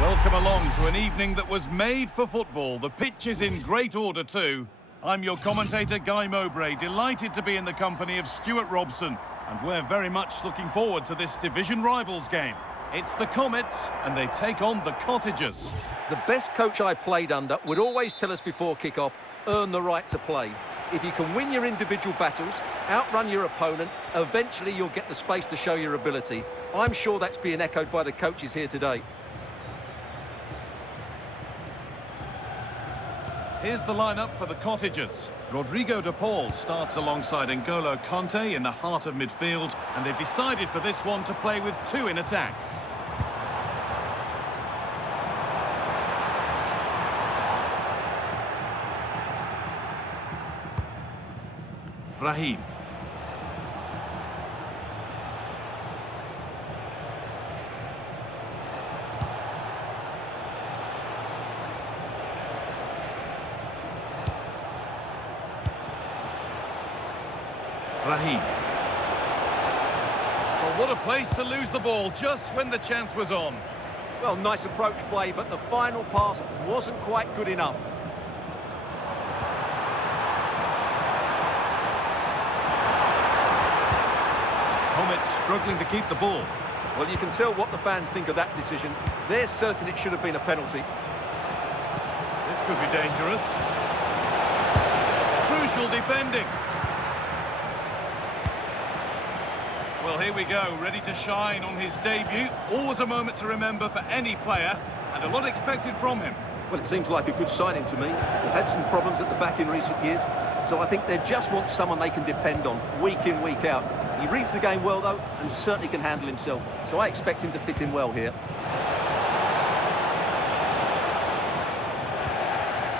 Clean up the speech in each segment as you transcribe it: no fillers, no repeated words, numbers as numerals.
Welcome along to an evening that was made for football. The pitch is in great order too. I'm your commentator, Guy Mowbray, delighted to be in the company of Stuart Robson. And we're very much looking forward to this division rivals game. It's the Comets, and they take on the Cottagers. The best coach I played under would always tell us before kick-off, earn the right to play. If you can win your individual battles, outrun your opponent, eventually you'll get the space to show your ability. I'm sure that's being echoed by the coaches here today. Here's the lineup for the Cottagers. Rodrigo de Paul starts alongside N'Golo Kanté in the heart of midfield, and they've decided for this one to play with two in attack. Brahim. Brahim. Well, what a place to lose the ball just when the chance was on. Well, nice approach play, but the final pass wasn't quite good enough. Comets struggling to keep the ball. Well, you can tell what the fans think of that decision. They're certain it should have been a penalty. This could be dangerous. Crucial defending. Well, here we go, ready to shine on his debut. Always a moment to remember for any player, and a lot expected from him. Well, it seems like a good signing to me. They've had some problems at the back in recent years, so I think they just want someone they can depend on, week in, week out. He reads the game well, though, and certainly can handle himself, so I expect him to fit in well here.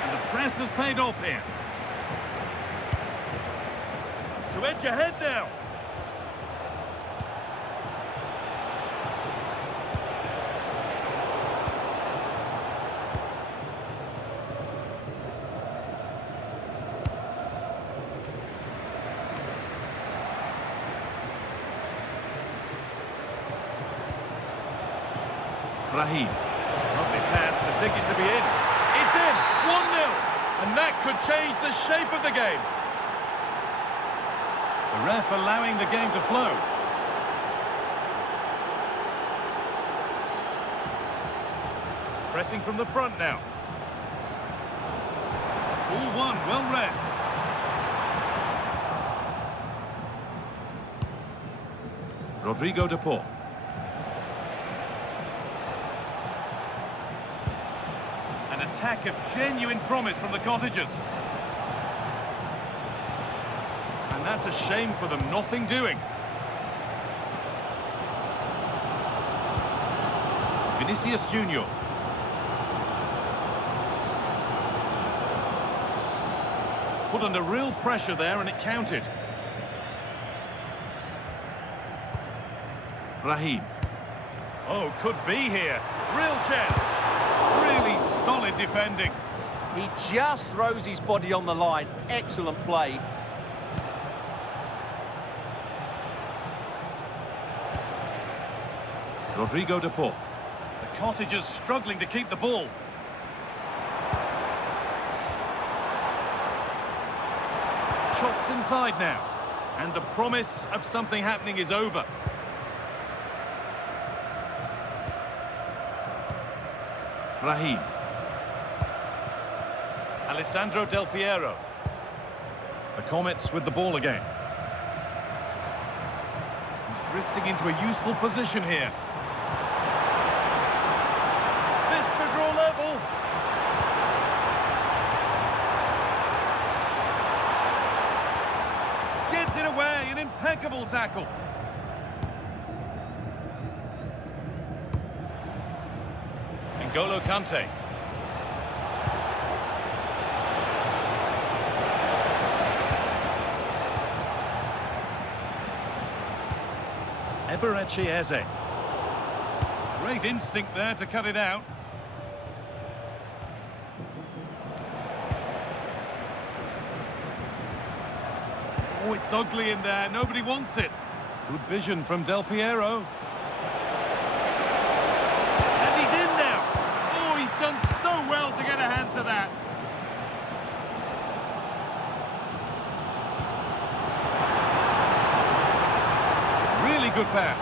And the press has paid off here. To edge ahead now. Brahim. Lovely pass, the ticket to be in. It's in! 1-0! And that could change the shape of the game. The ref allowing the game to flow. Pressing from the front now. All one, well read. Rodrigo de Paul. Attack of genuine promise from the Cottagers. And that's a shame for them, nothing doing. Vinicius Junior. Put under real pressure there and it counted. Brahim. Oh, could be here. Real chance. Really solid defending. He just throws his body on the line. Excellent play. Rodrigo de Paul. The Cottagers struggling to keep the ball. Chops inside now. And the promise of something happening is over. Brahim. Alessandro Del Piero. The Comets with the ball again. He's drifting into a useful position here. This to draw level. Impeccable tackle. N'Golo Kante. Eberechi Eze. Great instinct there to cut it out. Oh, it's ugly in there. Nobody wants it. Good vision from Del Piero. And he's in now. Oh, he's done so well to get a hand to that. Really good pass.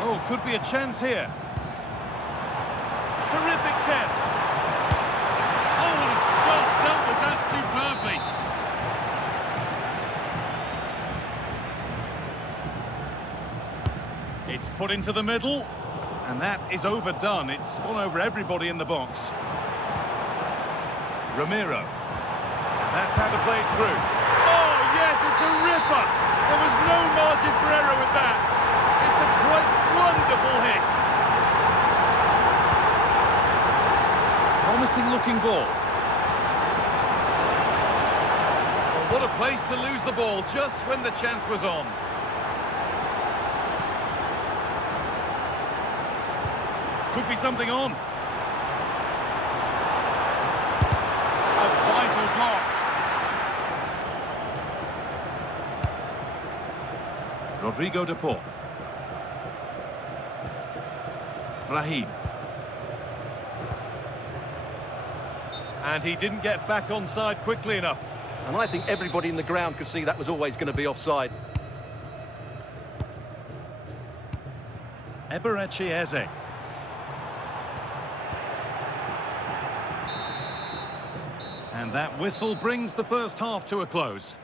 Oh, could be a chance here. Terrific chance. Oh, what a stop. Dealt with that superbly. It's put into the middle. And that is overdone. It's gone over everybody in the box. Ramiro. That's how to play it through. Oh, yes, it's a ripper. There was no margin for error with that. It's a quite wonderful hit. Promising looking ball. Well, what a place to lose the ball just when the chance was on. Could be something on. A vital block. Rodrigo de Paul. Brahim. And he didn't get back onside quickly enough. And I think everybody in the ground could see that was always going to be offside. Eberechi Eze. And that whistle brings the first half to a close.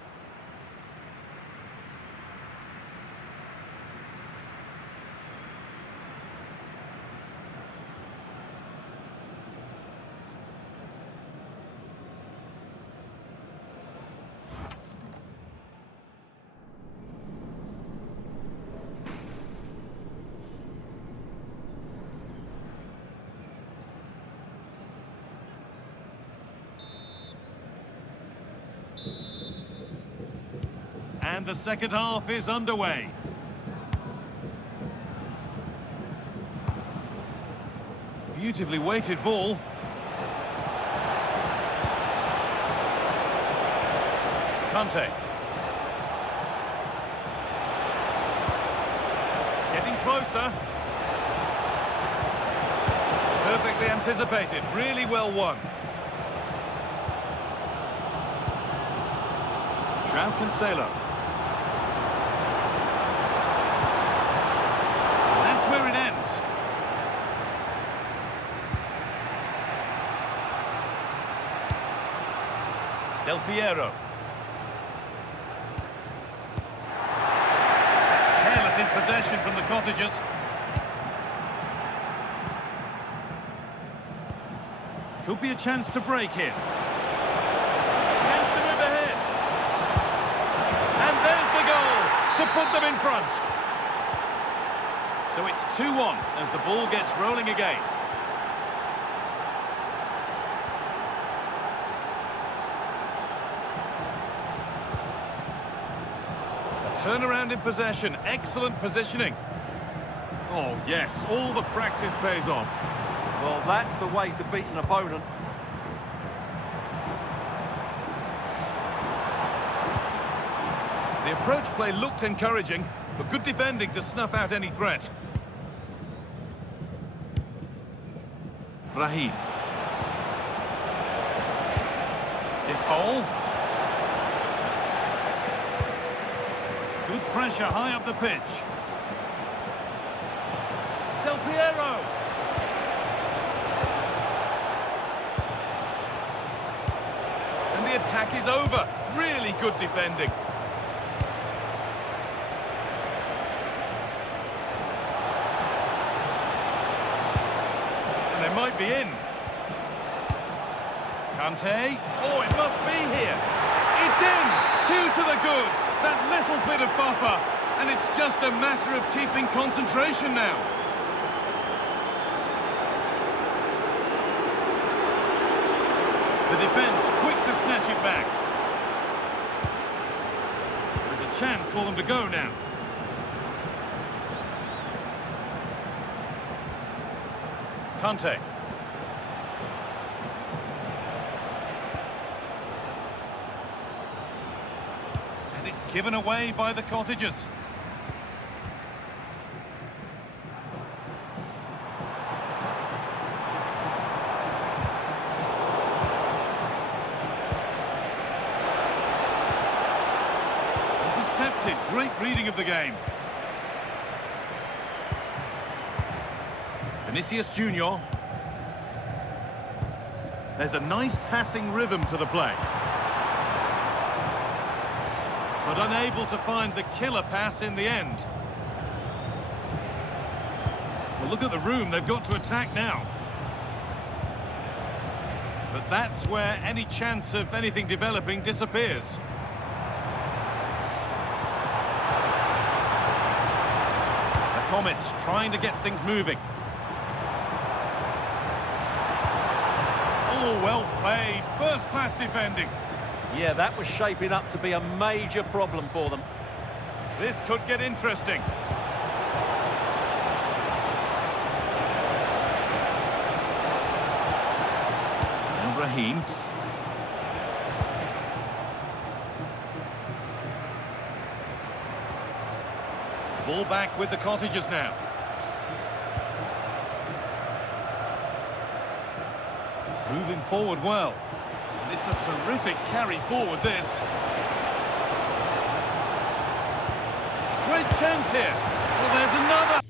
And the second half is underway. Beautifully weighted ball. Kante. Getting closer. Perfectly anticipated. Really well won. João Cancelo. Where it ends. Del Piero. That's careless in possession from the Cottagers. Could be a chance to break here. Chance to move ahead. And there's the goal to put them in front. So it's 2-1 as the ball gets rolling again. A turnaround in possession, excellent positioning. Oh yes, all the practice pays off. Well, that's the way to beat an opponent. The approach play looked encouraging, but good defending to snuff out any threat. Brahim. De Paul. Good pressure high up the pitch. Del Piero. And the attack is over. Really good defending. might be in. Kante. Oh, it must be here. It's in! 2 to the good. That little bit of buffer. And it's just a matter of keeping concentration now. The defence quick to snatch it back. There's a chance for them to go now. Kante. And it's given away by the Cottagers. Intercepted. Great reading of the game. Vinicius Junior. There's a nice passing rhythm to the play. But unable to find the killer pass in the end. Well, look at the room they've got to attack now. But that's where any chance of anything developing disappears. The Comets trying to get things moving. Oh, well played. First-class defending. Yeah, that was shaping up to be a major problem for them. This could get interesting. Now Raheem. Ball back with the Cottagers now. Moving forward well. And it's a terrific carry forward, this. Great chance here. Well, there's another.